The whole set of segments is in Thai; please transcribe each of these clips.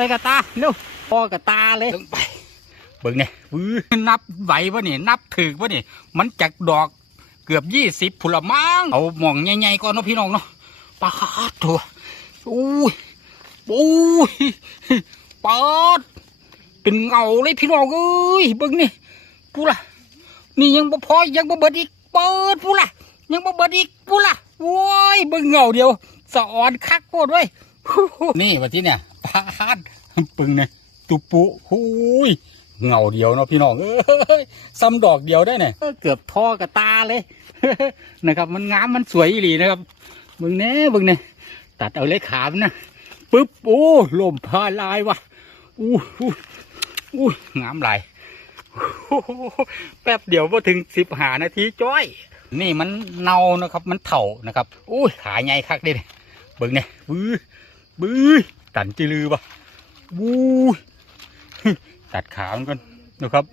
ไปกับตาเร็วพ่อกับตาเลยลงไปเบิ่งเนี่ยวื้อนับไหวปะเนี่ยนับถึกปะเนี่ยมันจากดอกเกือบยี่สิบผุละมั้งเอาหม่องใหญ่ๆก่อนเนาะพี่น้องเนาะปาดถั่วอุ้ยอุ้ยปาดเป็นเงาเลยพี่น้องเอ้ยเบิ่งนี่พูล่ะนี่ยังบ่พอยังบ่เบิดอีกเปิดพูล่ะ ยังบ่เบิดอีกพูล่ะโว้ยเบิ่งเงาเดียวสะอ่อนคักโคตรเว้ยนี่วันที่เนี่ย ปาดปึงเนี่ยตุปุหูยเงาเดียวเนาะพี่น้องเอ้ยซ้ำดอกเดียวได้เนี่ยเกือบท่อกับตาเลยนะครับ มันงามมันสวยอีหลีนะครับเบิ่งเน่เบิ่งเนี่ยตัดเอาเลยขามนะปึ๊บโอ้ลมพาลายว่ะอู้อู้อู้งามหลายแป๊บเดียวพอถึงสิบหานาทีจ้อย นี่มันเน่านะครับ มันเถ่านะครับอุ้ยขาใหญ่คักด้เนี่ยเบิ่งเนี่ยบื้อบื้อ ตันจิลือปะบูยตัดขามันก่อนนะครับ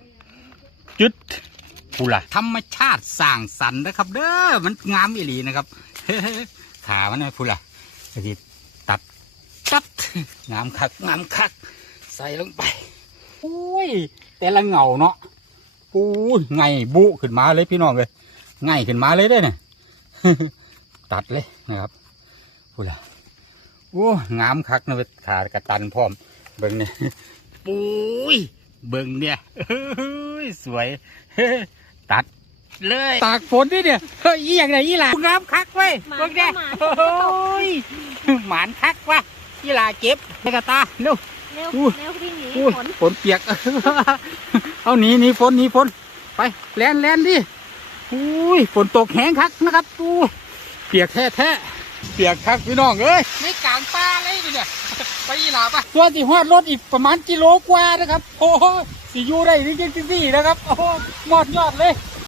จุดกูล่ะธรรมชาติสร้างสรรค์นะครับ เด้อมันงามอีหลีนะครับขามันนะพูล่ะไอ้ที่ตัดตัดงามคักงามคัก ใส่ลงไปโอ้ยแต่ละเงาเนาะโอ้ยไงบุขึ้นมาเลยพี่น้องเลยไงขึ้นมาเลยได้เนี่ยตัดเลยนะครับพูดละ โอ้งามคักนะเว้ยขากระตันพร้อม เบิ่งเนี่ยปุ้ยเบิ่งเนี่ยเฮ้ยสวย ตัดเลยตากฝนดิเนี่ยเฮ้ยอีอย่างไรอีหล่ะงามคักเว้ยหมาเบิ่งเนี่ยหมาโอ้ยหมานคักว่ะอีหล่าเจ็บให้กระตาเร็วเร็วอู้เร็ววิ่งหนีอุ้ยฝนฝนเปียก เอาหนีหนีฝนหนีฝนไปแลนแลนดิอุ้ยฝนตกแห้งคักนะครับอู้เปียกแท้แท้ๆ เปียกคักพี่น้องเอ้ยไม่กลางป่าเลยดิเนี่ยไปอีหลาปะตัวสิฮอดรถอีกประมาณกิโลกว่านะครับ โอ้โหสิอยู่ได้จริงๆๆนะครับ โอ้โหหมดยอดเลย